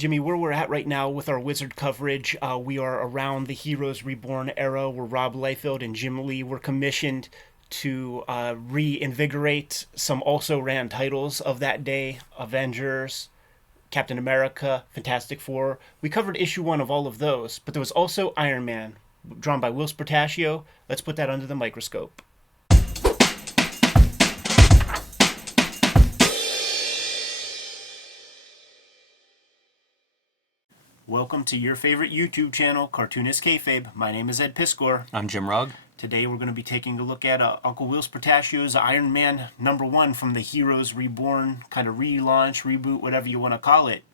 Jimmy, where we're at right now with our Wizard coverage, we are around the Heroes Reborn era where Rob Liefeld and Jim Lee were commissioned to reinvigorate some also ran titles of that day: Avengers, Captain America, Fantastic Four. We covered issue one of all of those, but there was also Iron Man, drawn by Whilce Portacio. Let's put that under the microscope. Welcome to your favorite YouTube channel, Cartoonist Kayfabe. My name is Ed Piskor. I'm Jim Rugg. Today we're going to be taking a look at Uncle Whilce Portacio's Iron Man #1 from the Heroes Reborn kind of relaunch, reboot, whatever you want to call it.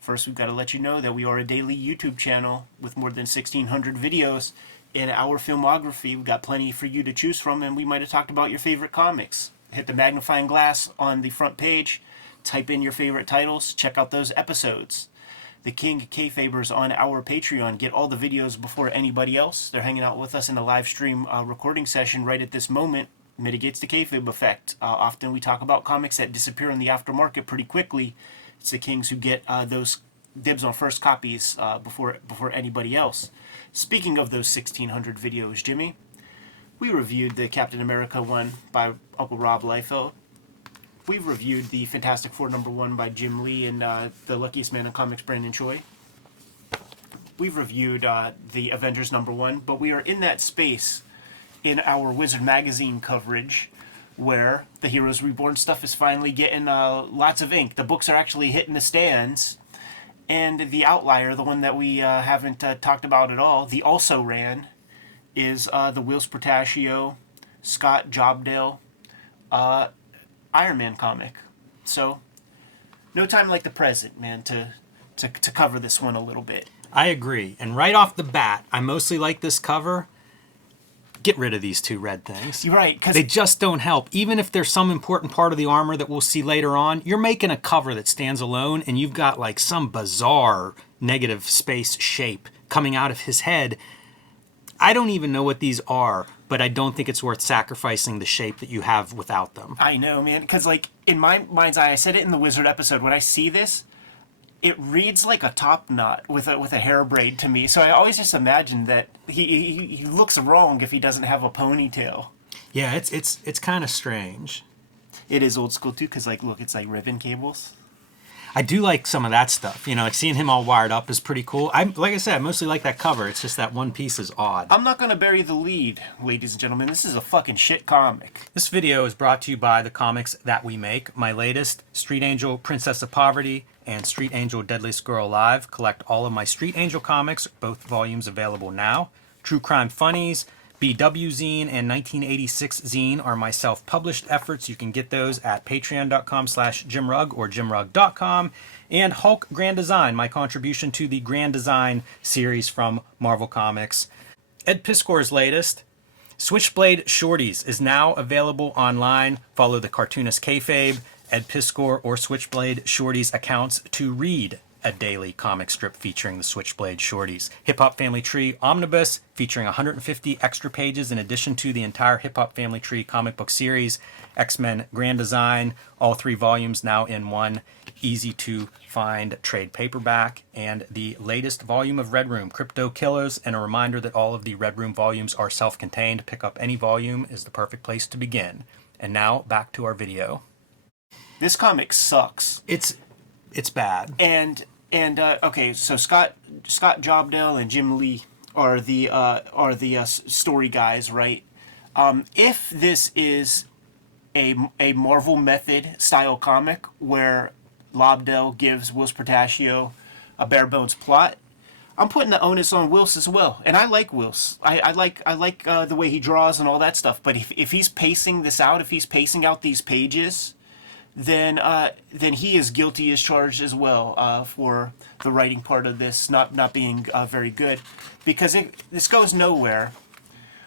First, we've got to let you know that we are a daily YouTube channel with more than 1,600 videos in our filmography. We've got plenty for you to choose from, and we might have talked about your favorite comics. Hit the magnifying glass on the front page, type in your favorite titles, check out those episodes. The King Kayfabers on our Patreon get all the videos before anybody else. They're hanging out with us in a live stream recording session right at this moment. Mitigates the kayfabe effect. Often we talk about comics that disappear in the aftermarket pretty quickly. It's the Kings who get those dibs on first copies before anybody else. Speaking of those 1,600 videos, Jimmy, we reviewed the Captain America one by Uncle Rob Liefeld. We've reviewed the Fantastic Four #1 by Jim Lee and the Luckiest Man in Comics, Brandon Choi. We've reviewed the Avengers #1, but we are in that space in our Wizard magazine coverage where the Heroes Reborn stuff is finally getting lots of ink. The books are actually hitting the stands. And the outlier, the one that we haven't talked about at all, the also ran, is the Whilce Portacio, Scott Lobdell, Iron Man comic. So, no time like the present, man, to cover this one a little bit. I agree. And right off the bat, I mostly like this cover. Get rid of these two red things. You're right. They just don't help. Even if there's some important part of the armor that we'll see later on, you're making a cover that stands alone and you've got like some bizarre negative space shape coming out of his head. I don't even know what these are, but I don't think it's worth sacrificing the shape that you have without them. I know, man, because like in my mind's eye, I said it in the Wizard episode, when I see this, it reads like a top knot with a hair braid to me. So I always just imagine that he looks wrong if he doesn't have a ponytail. Yeah, it's kind of strange. It is old school too, because like look, it's like ribbon cables. I do like some of that stuff. You know, like seeing him all wired up is pretty cool. Like I said, I mostly like that cover. It's just that one piece is odd. I'm not going to bury the lead, ladies and gentlemen. This is a fucking shit comic. This video is brought to you by the comics that we make. My latest, Street Angel, Princess of Poverty, and Street Angel, Deadliest Girl Alive. Collect all of my Street Angel comics, both volumes available now. True Crime Funnies, BW Zine, and 1986 Zine are my self-published efforts. You can get those at patreon.com/JimRugg or JimRugg.com. And Hulk Grand Design, my contribution to the Grand Design series from Marvel Comics. Ed Piskor's latest, Switchblade Shorties, is now available online. Follow the Cartoonist Kayfabe, Ed Piskor, or Switchblade Shorties accounts to read a daily comic strip featuring the Switchblade Shorties. Hip Hop Family Tree Omnibus, featuring 150 extra pages in addition to the entire Hip Hop Family Tree comic book series. X-Men Grand Design, all 3 volumes now in one easy to find trade paperback. And the latest volume of Red Room, Crypto Killers, and a reminder that all of the Red Room volumes are self-contained. Pick up any volume is the perfect place to begin. And now back to our video. This comic sucks. It's bad. And okay, so Scott Lobdell and Jim Lee are the story guys, right? If this is a Marvel Method style comic where Lobdell gives Whilce Portacio a bare bones plot, I'm putting the onus on Whilce as well. And I like Whilce. I like the way he draws and all that stuff. But if he's pacing this out, if he's pacing out these pages, then he is guilty as charged as well for the writing part of this not being very good, because this goes nowhere.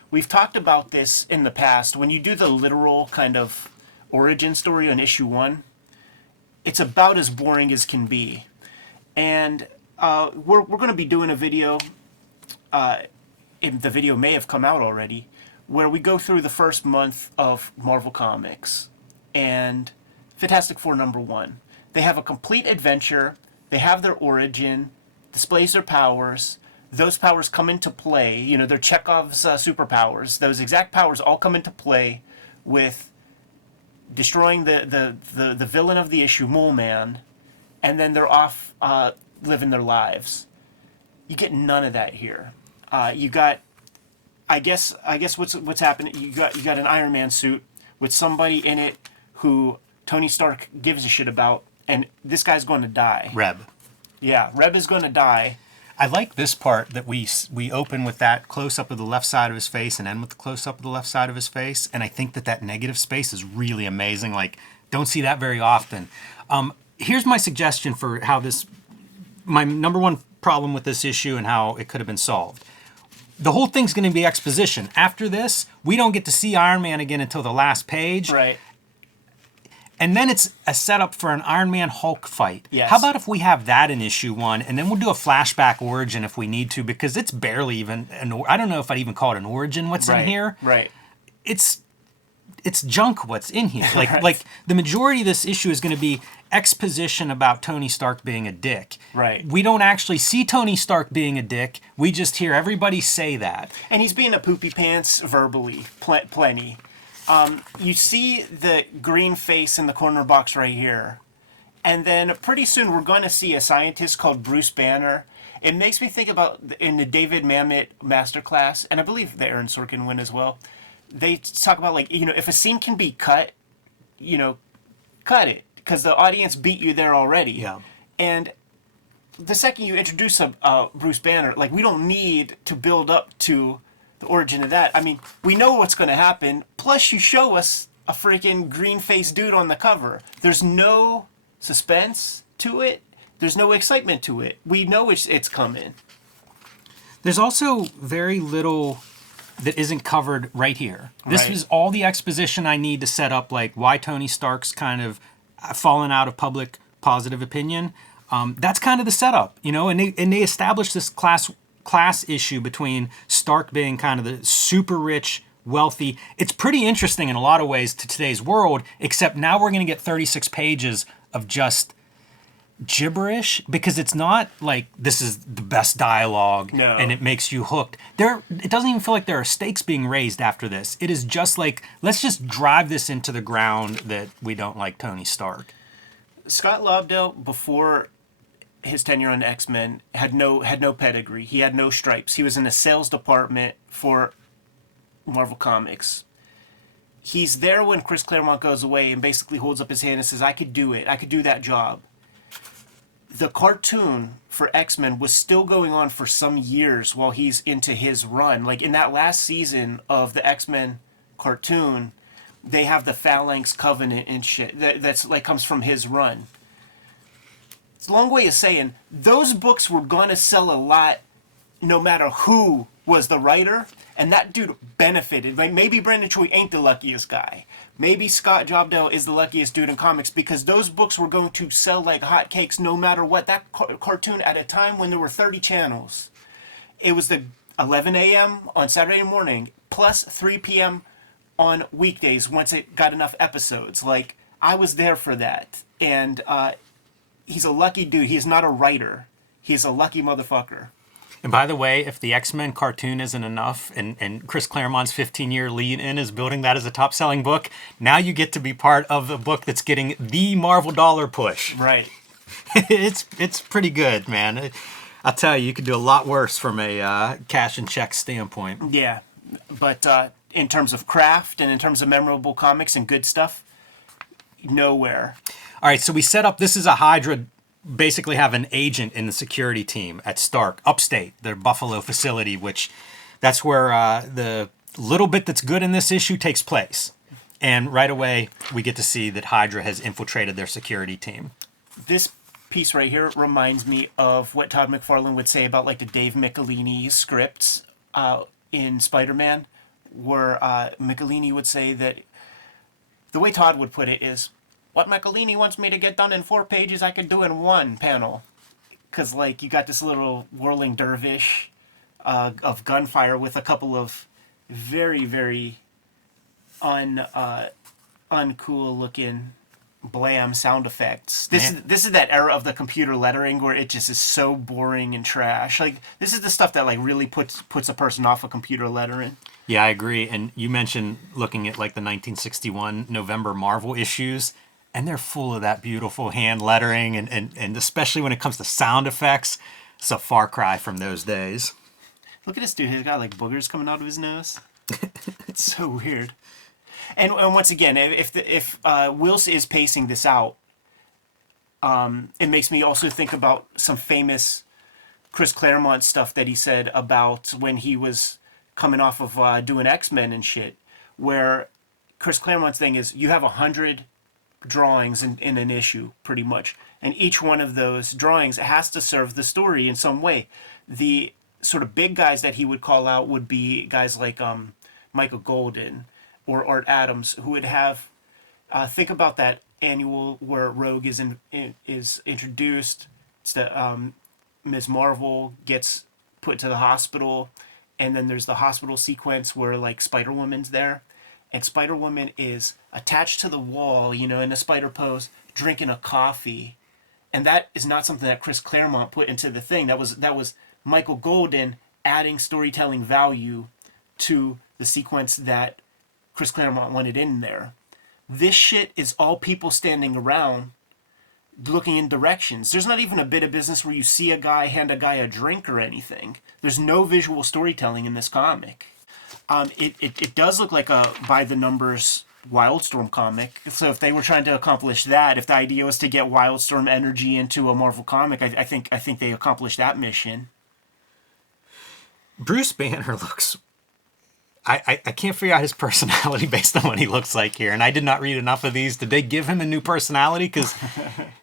We've talked about this in the past. When you do the literal kind of origin story on issue 1, it's about as boring as can be. And we're going to be doing a video, the video may have come out already, where we go through the first month of Marvel Comics and Fantastic Four #1. They have a complete adventure they have their origin, displays their powers. Those powers come into play. You know, they're Chekhov's superpowers. Those exact powers all come into play with destroying the villain of the issue, Mole Man, and then they're off living their lives. You get none of that here. You got, I guess what's happening. You got an Iron Man suit with somebody in it who Tony Stark gives a shit about, and this guy's going to die. Reb. Yeah, Reb is going to die. I like this part that we open with that close-up of the left side of his face and end with the close-up of the left side of his face. And I think that negative space is really amazing. Like, don't see that very often. Here's my suggestion for how this... My number one problem with this issue and how it could have been solved. The whole thing's going to be exposition. After this, we don't get to see Iron Man again until the last page. Right. And then it's a setup for an Iron Man Hulk fight. Yes. How about if we have that in issue 1, and then we'll do a flashback origin if we need to, because it's barely even I don't know if I'd even call it an origin. What's in here? Right. It's junk. What's in here? Like Right. like the majority of this issue is going to be exposition about Tony Stark being a dick. Right. We don't actually see Tony Stark being a dick. We just hear everybody say that. And he's being a poopy pants verbally, plenty. You see the green face in the corner box right here. And then pretty soon we're going to see a scientist called Bruce Banner. It makes me think about in the David Mamet masterclass, and I believe the Aaron Sorkin win as well. They talk about, like, you know, if a scene can be cut, you know, cut it. Because the audience beat you there already. Yeah. And the second you introduce a Bruce Banner, like, we don't need to build up to the origin of that. I mean, we know what's going to happen. Plus, you show us a freaking green-faced dude on the cover. There's no suspense to it. There's no excitement to it. We know it's coming. There's also very little that isn't covered right here. This Right. is all the exposition I need to set up, like, why Tony Stark's kind of fallen out of public positive opinion. That's kind of the setup, you know, and they established this class issue between Stark being kind of the super rich, wealthy. It's pretty interesting in a lot of ways to today's world, except now we're going to get 36 pages of just gibberish, because it's not like this is the best dialogue and it makes you hooked. It doesn't even feel like there are stakes being raised after this. It is just like, let's just drive this into the ground that we don't like Tony Stark. Scott Lobdell, before his tenure on X-Men, had no pedigree. He had no stripes. He was in the sales department for Marvel Comics. He's there when Chris Claremont goes away and basically holds up his hand and says, I could do it. I could do that job. The cartoon for X-Men was still going on for some years while he's into his run. Like, in that last season of the X-Men cartoon, they have the Phalanx Covenant and shit. That's like comes from his run. It's a long way of saying those books were gonna sell a lot no matter who was the writer, and that dude benefited. Like, maybe Brandon Choi ain't the luckiest guy. Maybe Scott Lobdell is the luckiest dude in comics, because those books were going to sell like hotcakes no matter what. That cartoon, at a time when there were 30 channels, it was the 11 a.m. on Saturday morning plus 3 p.m. on weekdays once it got enough episodes. Like, I was there for that. And he's a lucky dude. He's not a writer. He's a lucky motherfucker. And by the way, if the X-Men cartoon isn't enough, and Chris Claremont's 15-year lead-in is building that as a top-selling book, now you get to be part of the book that's getting the Marvel dollar push. Right. It's pretty good, man. I'll tell you, you could do a lot worse from a cash and check standpoint. Yeah. But in terms of craft and in terms of memorable comics and good stuff, nowhere. All right, so we set up, this is a Hydra, basically have an agent in the security team at Stark, upstate, their Buffalo facility, which that's where the little bit that's good in this issue takes place. And right away, we get to see that Hydra has infiltrated their security team. This piece right here reminds me of what Todd McFarlane would say about, like, the Dave Michelini scripts in Spider-Man, where Michelini would say that the way Todd would put it is, what Michelini wants me to get done in 4 pages, I could do in 1 panel. Because, like, you got this little whirling dervish of gunfire with a couple of very, very uncool looking blam sound effects. This is that era of the computer lettering where it just is so boring and trash. Like this is the stuff that like really puts a person off of computer lettering. Yeah, I agree. And you mentioned looking at like the 1961 November Marvel issues, and they're full of that beautiful hand lettering, and especially when it comes to sound effects, it's a far cry from those days. Look at this dude. He's got like boogers coming out of his nose. It's so weird. And once again, if Whilce is pacing this out, it makes me also think about some famous Chris Claremont stuff that he said about when he was coming off of doing X-Men and shit, where Chris Claremont's thing is you have 100 drawings in an issue, pretty much, and each one of those drawings has to serve the story in some way. The sort of big guys that he would call out would be guys like Michael Golden or Art Adams, who would have think about that annual where Rogue is introduced. It's the Ms. Marvel gets put to the hospital, and then there's the hospital sequence where like Spider-Woman's there, and Spider-Woman is attached to the wall, you know, in a spider pose, drinking a coffee, and that is not something that Chris Claremont put into the thing. That was Michael Golden adding storytelling value to the sequence that Chris Claremont wanted in there. This shit is all people standing around looking in directions. There's not even a bit of business where you see a guy hand a guy a drink or anything. There's no visual storytelling in this comic. It does look like a by-the-numbers Wildstorm comic. So if they were trying to accomplish that, if the idea was to get Wildstorm energy into a Marvel comic, I think they accomplished that mission. Bruce Banner looks... I can't figure out his personality based on what he looks like here. And I did not read enough of these. Did they give him a new personality? Because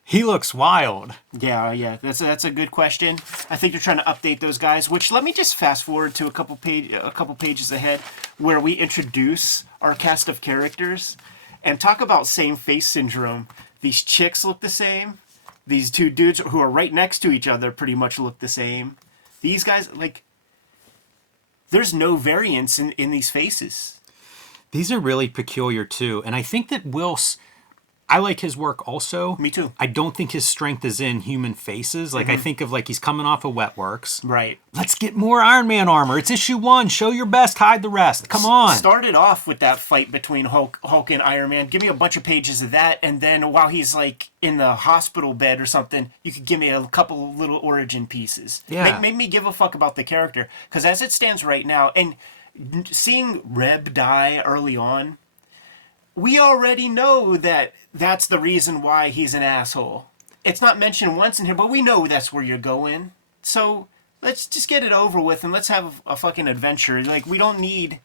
he looks wild. Yeah. That's a good question. I think they're trying to update those guys. Which let me just fast forward to a couple pages ahead, where we introduce our cast of characters and talk about same face syndrome. These chicks look the same. These two dudes who are right next to each other pretty much look the same. These guys, like, there's no variance in these faces. These are really peculiar, too. And I think that Whilce, I like his work also. Me too. I don't think his strength is in human faces. Like, I think of, like, he's coming off of Wetworks. Right. Let's get more Iron Man armor. It's issue 1. Show your best, hide the rest. Come on. Started off with that fight between Hulk and Iron Man. Give me a bunch of pages of that, and then while he's, like, in the hospital bed or something, you could give me a couple little origin pieces. Yeah. Make me give a fuck about the character. Because as it stands right now, and seeing Reb die early on, we already know that that's the reason why he's an asshole. It's not mentioned once in here, but we know that's where you're going. So let's just get it over with and let's have a fucking adventure. Like, we don't need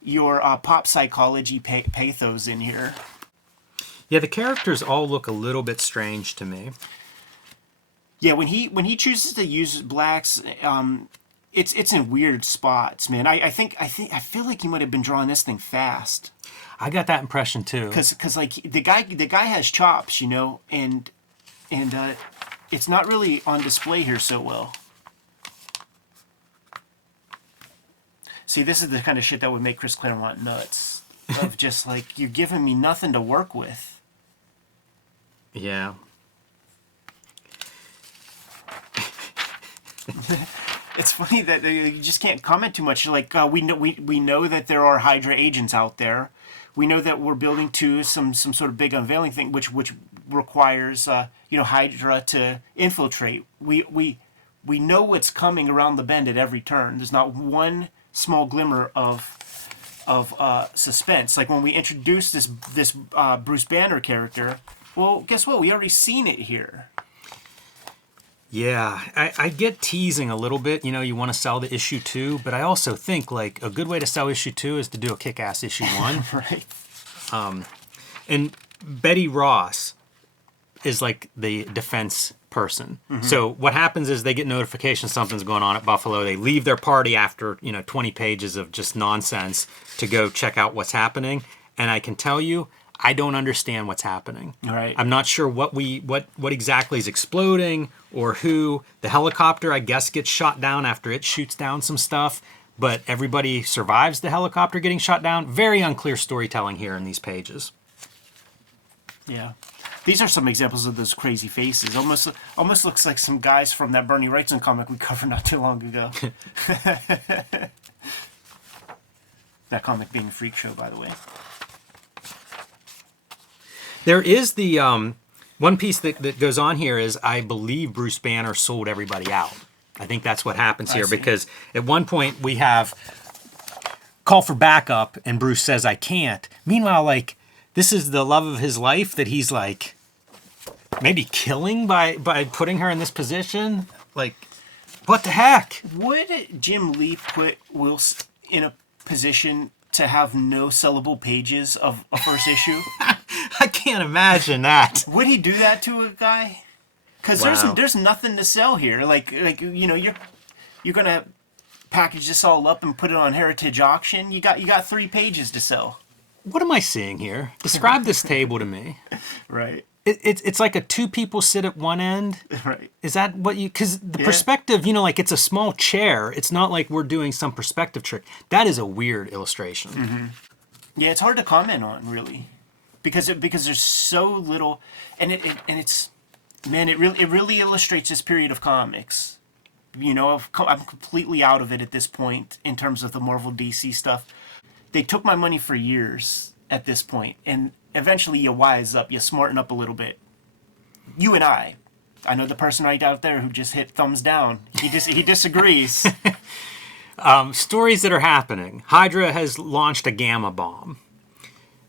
your pop psychology pathos in here. Yeah, the characters all look a little bit strange to me. Yeah, when he chooses to use blacks, it's in weird spots, man. I feel like he might have been drawing this thing fast. I got that impression too. Cause like the guy has chops, you know, and it's not really on display here so well. See, this is the kind of shit that would make Chris Claremont nuts. Of just like, you're giving me nothing to work with. Yeah. It's funny that you just can't comment too much. Like we know that there are Hydra agents out there. We know that we're building to some sort of big unveiling thing, which requires Hydra to infiltrate. We know what's coming around the bend at every turn. There's not one small glimmer of suspense. Like when we introduce this Bruce Banner character, well, guess what? We already seen it here. Yeah, I get teasing a little bit. You know, you want to sell the issue 2, but I also think like a good way to sell issue 2 is to do a kick-ass issue 1. Right. And Betty Ross is like the defense person. Mm-hmm. So what happens is they get notification something's going on at Buffalo. They leave their party after 20 pages of just nonsense to go check out what's happening. And I can tell you, I don't understand what's happening. All right. I'm not sure what exactly is exploding or who. The helicopter, I guess, gets shot down after it shoots down some stuff, but everybody survives the helicopter getting shot down. Very unclear storytelling here in these pages. Yeah. These are some examples of those crazy faces. Almost looks like some guys from that Bernie Wrightson comic we covered not too long ago. That comic being Freak Show, by the way. There is the one piece that goes on here is I believe Bruce Banner sold everybody out. I think that's what happens here because at one point we have call for backup and Bruce says I can't. Meanwhile, like this is the love of his life that he's like maybe killing by putting her in this position. Like what the heck? Would Jim Lee put Whilce in a position to have no sellable pages of a first issue? I can't imagine that. Would he do that to a guy? Because there's nothing to sell here. Like you know, you're gonna package this all up and put it on Heritage Auction. You got 3 pages to sell. What am I seeing here? Describe this table to me. Right. It's like a 2 people sit at one end. Right. Is that what you? Because the perspective, you know, like it's a small chair. It's not like we're doing some perspective trick. That is a weird illustration. Mm-hmm. Yeah, it's hard to comment on really, because there's so little, and it's man, it really illustrates this period of comics. You know, I'm completely out of it at this point in terms of the Marvel DC stuff. They took my money for years at this point, and eventually you wise up, you smarten up a little bit. You and I know the person right out there who just hit thumbs down. He disagrees. Stories that are happening. Hydra has launched a gamma bomb.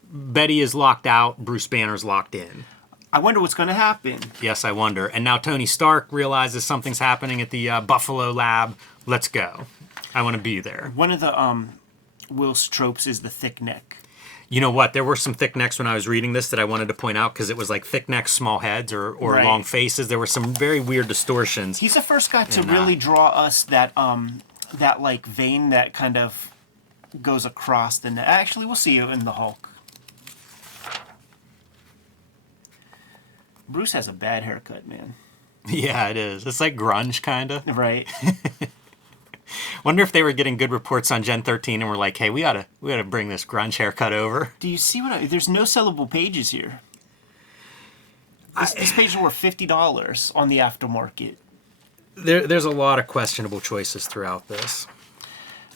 Betty is locked out. Bruce Banner's locked in. I wonder what's going to happen. Yes, I wonder. And now Tony Stark realizes something's happening at the Buffalo lab. Let's go. I want to be there. One of the Whilce tropes is the thick neck. You know what? There were some thick necks when I was reading this that I wanted to point out because it was like thick necks, small heads, or Right. long faces. There were some very weird distortions. He's the first guy to really draw us that like vein that kind of goes across the neck. Actually, we'll see you in the Hulk. Bruce has a bad haircut, man. Yeah, it is. It's like grunge, kind of. Right. Wonder if they were getting good reports on Gen 13 and were like, hey, we gotta bring this grunge haircut over. Do you see there's no sellable pages here. This page is worth $50 on the aftermarket. There's a lot of questionable choices throughout this.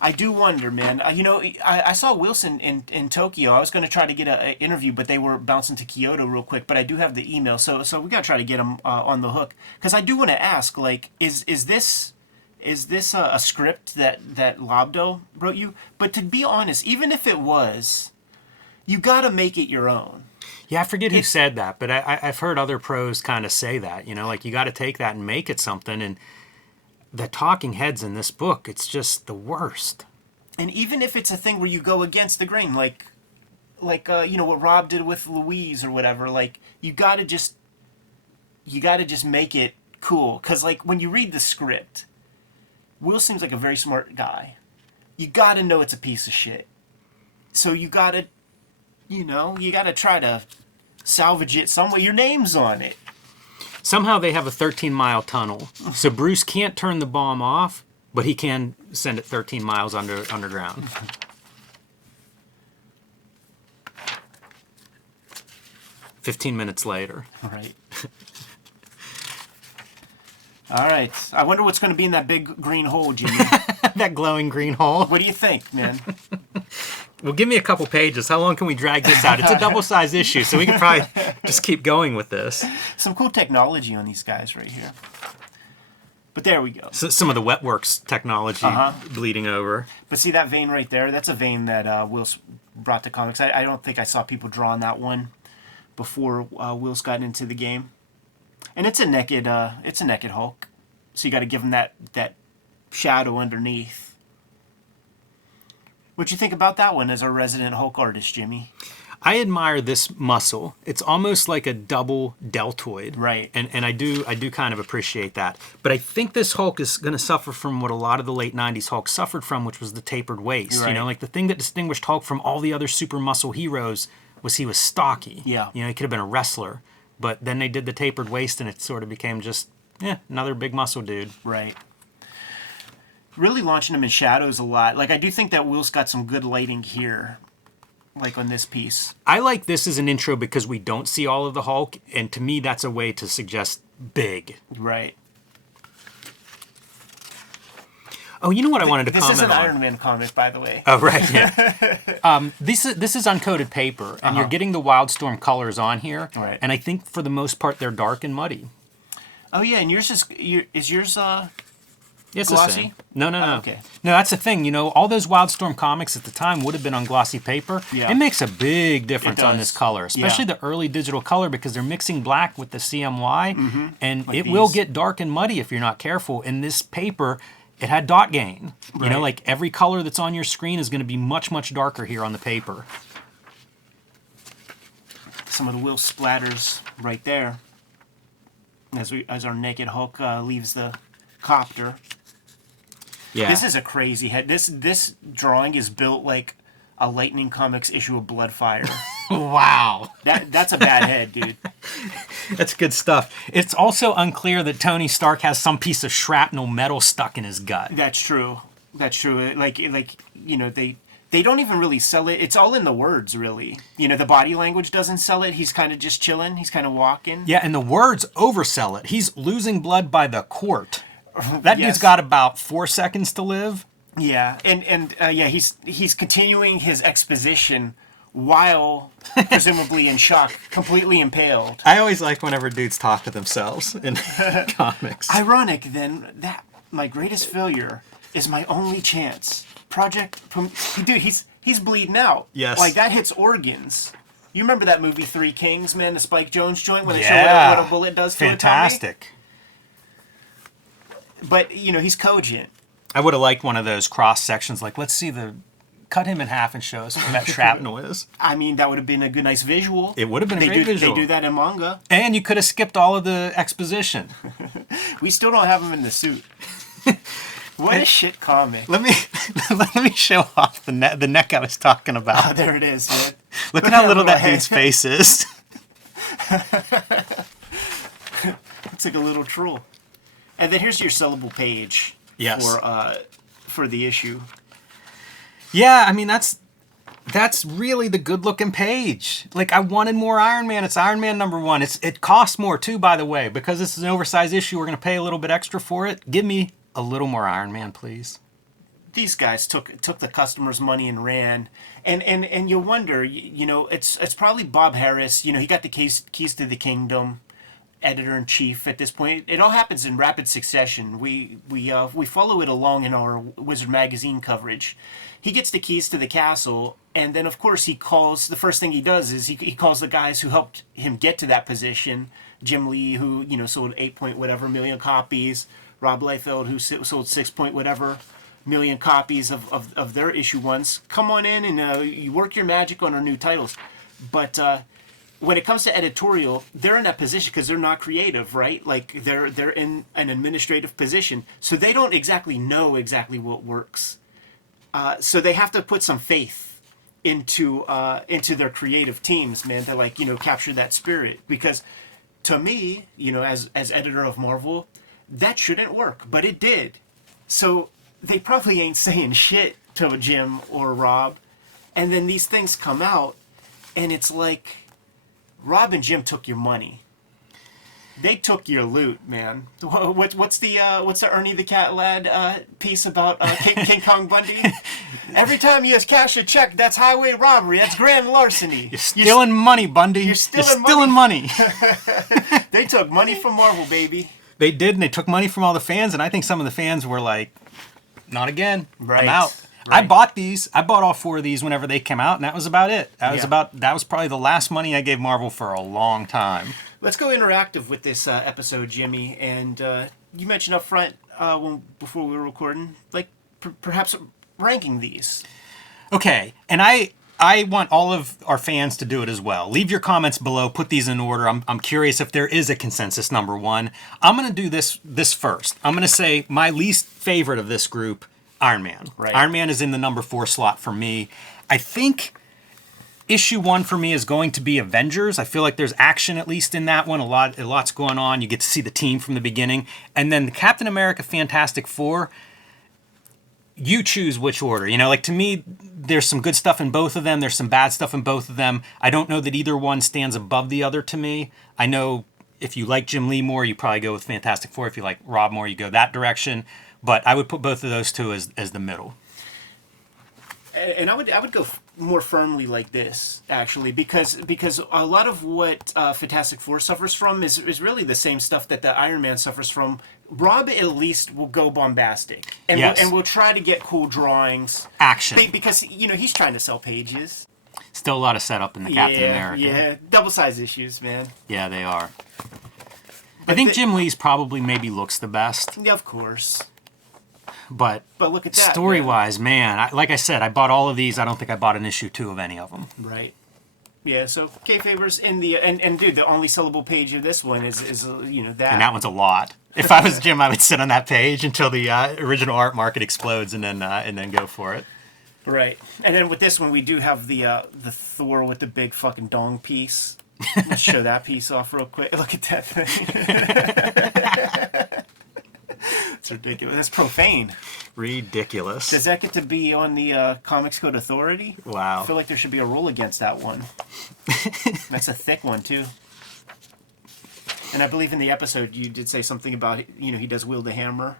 I do wonder, man. You know, I saw Wilson in Tokyo. I was going to try to get an interview, but they were bouncing to Kyoto real quick. But I do have the email, so we got to try to get him on the hook. Because I do want to ask, like, is this a script that Lobdell wrote you? But to be honest, even if it was, you got to make it your own. Yeah, I forget who said that, but I've heard other pros kind of say that. You know, like you got to take that and make it something. And the talking heads in this book, it's just the worst. And even if it's a thing where you go against the grain, like you know what Rob did with Louise or whatever, like you gotta just make it cool. Cause like when you read the script, Will seems like a very smart guy. You gotta know it's a piece of shit. So you gotta try to salvage it some way. Your name's on it. Somehow they have a 13-mile tunnel, so Bruce can't turn the bomb off, but he can send it 13 miles underground. "15 minutes later." Right. All right. I wonder what's going to be in that big green hole, Jimmy. That glowing green hole. What do you think, man? Well, give me a couple pages. How long can we drag this out? It's a double-sized issue, so we can probably just keep going with this. Some cool technology on these guys right here. But there we go. So some of the Wetworks technology bleeding over. But see that vein right there? That's a vein that Whilce brought to comics. I don't think I saw people drawing that one before Whilce got into the game. And it's a naked Hulk. So you got to give him that shadow underneath. What'd you think about that one as our resident Hulk artist, Jimmy? I admire this muscle. It's almost like a double deltoid. Right. And I do kind of appreciate that. But I think this Hulk is going to suffer from what a lot of the late 90s Hulk suffered from, which was the tapered waist. Right. You know, like the thing that distinguished Hulk from all the other super muscle heroes was he was stocky. Yeah. You know, he could have been a wrestler. But then they did the tapered waist and it sort of became just, another big muscle dude. Right. Really launching him in shadows a lot. Like, I do think that Whilce got some good lighting here. like on this piece. I like this as an intro because we don't see all of the Hulk, and to me that's a way to suggest big. Right. Oh, you know what I wanted to this comment on? is an Iron Man comic, by the way. Oh, right, yeah. This is uncoated paper, and you're getting the Wildstorm colors on here. Right. And I think for the most part they're dark and muddy. Oh yeah, and yours is yours Yes, glossy? No. Okay. No, that's the thing. You know, all those Wildstorm comics at the time would have been on glossy paper. Yeah. It makes a big difference on does. this color, especially Yeah. the early digital color, because they're mixing black with the CMY, and Like it will these. get dark and muddy if you're not careful. In this paper, it had dot gain. You know, Right. like every color that's on your screen is going to be much, much darker here on the paper. some of the Whilce splatters right there. As our naked Hulk leaves the copter. Yeah. This is a crazy head. This drawing is built like a Lightning Comics issue of Bloodfire. Wow. That's a bad head, dude. That's good stuff. It's also unclear that Tony Stark has some piece of shrapnel metal stuck in his gut. That's true. That's true. Like you know, they don't even really sell it. It's all in the words, really. You know, the body language doesn't sell it. He's kind of just chilling. He's kind of walking. Yeah, and the words oversell it. He's losing blood by the quart. That Yes. dude's got about 4 seconds to live. Yeah, and yeah, he's continuing his exposition while presumably in shock, completely impaled. I always like whenever dudes talk to themselves in comics. Ironic, then, that my greatest failure is my only chance. Dude, he's bleeding out. Yes. Like, that hits organs. You remember that movie Three Kings, man, the Spike Jonze joint, when they Yeah. show what a bullet does to a Tommy? Fantastic. But, you know, he's cogent. I would have liked one of those cross sections, like, let's see cut him in half and show us where that shrapnel is. I mean, that would have been a good, nice visual. It would have been a great visual. They do that in manga. And you could have skipped all of the exposition. We still don't have him in the suit. What a shit comic. Let me show off the neck I was talking about. Oh, there it is, man. Look at how little that head. dude's face is. Looks like a little troll. And then here's your sellable page. Yes. For the issue. Yeah, I mean that's really the good looking page. Like, I wanted more Iron Man. It's Iron Man #1. It costs more too, by the way, because this is an oversized issue. We're gonna pay a little bit extra for it. Give me a little more Iron Man, please. These guys took the customer's money and ran, and you wonder, you know, it's probably Bob Harris. You know, he got the keys to the kingdom, editor-in-chief at this point. It all happens in rapid succession. We follow it along in our Wizard magazine coverage. He gets the keys to the castle, and then of course he calls. The first thing he does is he calls the guys who helped him get to that position. Jim Lee, who, you know, sold 8 whatever million copies. Rob Liefeld, who sold 6 whatever million copies of their issue ones. Come on in and you work your magic on our new titles. But when it comes to editorial, they're in that position because they're not creative, right? Like, they're in an administrative position, so they don't exactly know exactly what works. So they have to put some faith into their creative teams, man, to, like, you know, capture that spirit. Because to me, you know, as editor of Marvel, that shouldn't work, but it did. So they probably ain't saying shit to Jim or Rob, and then these things come out, and it's like, Rob and Jim took your money. They took your loot, man. What's the Ernie the Cat Lad piece about King Kong Bundy? Every time you cash a check, that's highway robbery. That's grand larceny. You're stealing money, Bundy. You're stealing money. They took money from Marvel, baby. They did, and they took money from all the fans, and I think some of the fans were like, not again. Right. I'm out. Right. I bought these. I bought all 4 of these whenever they came out, and that was about it. That Yeah. was probably the last money I gave Marvel for a long time. Let's go interactive with this episode, Jimmy. And you mentioned up front before we were recording, like, perhaps ranking these. Okay, and I want all of our fans to do it as well. Leave your comments below. Put these in order. I'm curious if there is a consensus #1. I'm going to do this first. I'm going to say my least favorite of this group, Iron Man. Right. Iron Man is in the #4 slot for me. I think issue 1 for me is going to be Avengers. I feel like there's action, at least in that one. A lot's going on. You get to see the team from the beginning. And then the Captain America Fantastic Four. you choose which order. You know, like to me, there's some good stuff in both of them. There's some bad stuff in both of them. I don't know that either one stands above the other to me. I know if you like Jim Lee more, you probably go with Fantastic Four. If you like Rob more, you go that direction. But I would put both of those two as the middle. And I would go more firmly like this, actually, because a lot of what Fantastic Four suffers from is really the same stuff that the Iron Man suffers from. Rob at least will go bombastic, and Yes. we'll try to get cool drawings, Action. because he's trying to sell pages. Still a lot of setup in the Captain America. Yeah, double size issues, man. Yeah, they are. I think Jim Lee's probably maybe looks the best, Yeah, of course. but But look at that. story-wise, man, like I said, I bought all of these. I don't think I bought an issue 2 of any of them. Right. Yeah, so Kayfaber's in the and dude, the only sellable page of this one is that. And that one's a lot. If I was Jim, I would sit on that page until the original art market explodes, and then go for it. Right. And then with this one, we do have the Thor with the big fucking dong piece. Let's show that piece off real quick. Look at that thing. It's ridiculous. That's profane. Ridiculous. Does that get to be on the Comics Code Authority? Wow. I feel like there should be a rule against that one. That's a thick one, too. And I believe in the episode you did say something about, he does wield a hammer.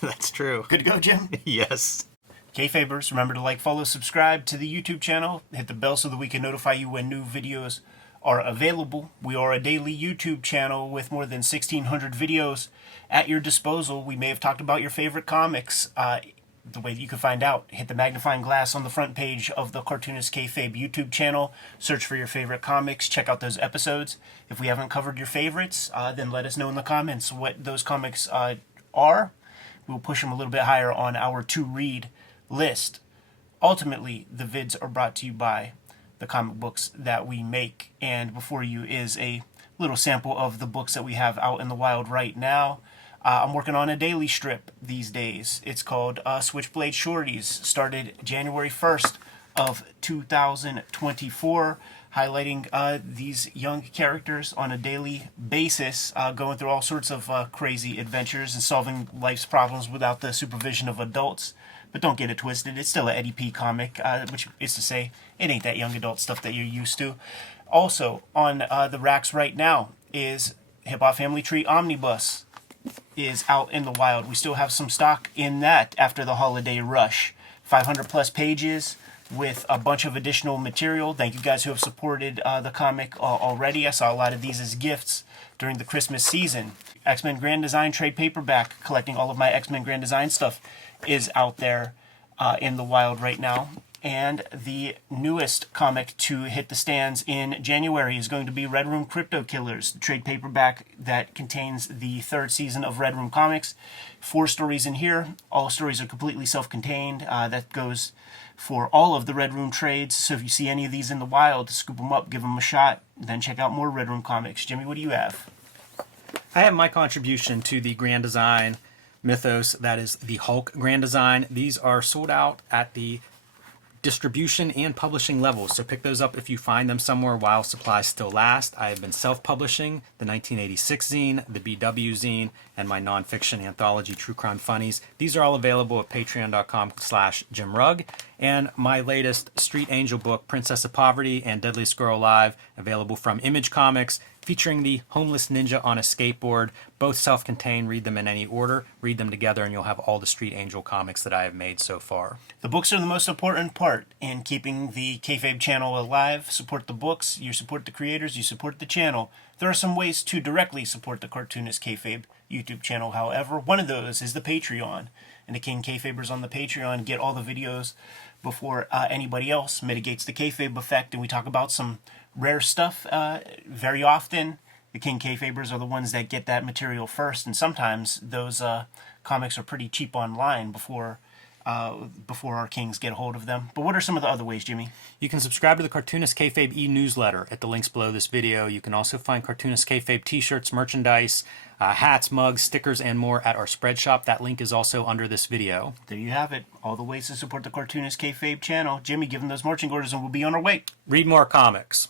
That's true. Good to go, Jim? Yes. Kayfabers, remember to like, follow, subscribe to the YouTube channel. Hit the bell so that we can notify you when new videos are available. We are a daily YouTube channel with more than 1,600 videos at your disposal. We may have talked about your favorite comics. The way that you can find out, hit the magnifying glass on the front page of the Cartoonist Kayfabe YouTube channel. Search for your favorite comics. Check out those episodes. If we haven't covered your favorites, then let us know in the comments what those comics are. We'll push them a little bit higher on our to-read list. Ultimately, the vids are brought to you by the comic books that we make, and before you is a little sample of the books that we have out in the wild right now. I'm working on a daily strip these days. It's called Switchblade Shorties. Started January 1st of 2024, highlighting these young characters on a daily basis, going through all sorts of crazy adventures and solving life's problems without the supervision of adults. But don't get it twisted. It's still an Eddie P comic, which is to say, it ain't that young adult stuff that you're used to. Also, on the racks right now is Hip Hop Family Tree Omnibus is out in the wild. We still have some stock in that after the holiday rush. 500 plus pages with a bunch of additional material. Thank you guys who have supported the comic already. I saw a lot of these as gifts during the Christmas season. X-Men Grand Design trade paperback, collecting all of my X-Men Grand Design stuff, is out there in the wild right now. And the newest comic to hit the stands in January is going to be Red Room Crypto Killers, the trade paperback that contains the 3rd season of Red Room Comics. 4 stories in here. All stories are completely self-contained. That goes for all of the Red Room trades. So if you see any of these in the wild, scoop them up, give them a shot, then check out more Red Room Comics. Jimmy, what do you have? I have my contribution to the Grand Design mythos. That is the Hulk Grand Design. These are sold out at the distribution and publishing levels, so pick those up if you find them somewhere while supplies still last. I have been self-publishing the 1986 zine, the BW zine, and my nonfiction anthology True Crime Funnies. These are all available at patreon.com/JimRugg. And my latest Street Angel book, Princess of Poverty and Deadliest Girl Alive, available from Image Comics, featuring the homeless ninja on a skateboard. Both self-contained. Read them in any order. Read them together and you'll have all the Street Angel comics that I have made so far. The books are the most important part in keeping the Kayfabe channel alive. Support the books, you support the creators, you support the channel. There are some ways to directly support the Cartoonist Kayfabe YouTube channel, however. One of those is the Patreon. And the King Kayfabers on the Patreon get all the videos before anybody else. Mitigates the Kayfabe effect, and we talk about some rare stuff very often. The King Kayfabers are the ones that get that material first, and sometimes those comics are pretty cheap online before our kings get a hold of them. But what are some of the other ways, Jimmy? You can subscribe to the Cartoonist Kayfabe e-newsletter at the links below this video. You can also find Cartoonist Kayfabe t-shirts, merchandise, hats, mugs, stickers, and more at our spread shop. That link is also under this video. There you have it. All the ways to support the Cartoonist Kayfabe channel. Jimmy, give them those marching orders and we'll be on our way. Read more comics.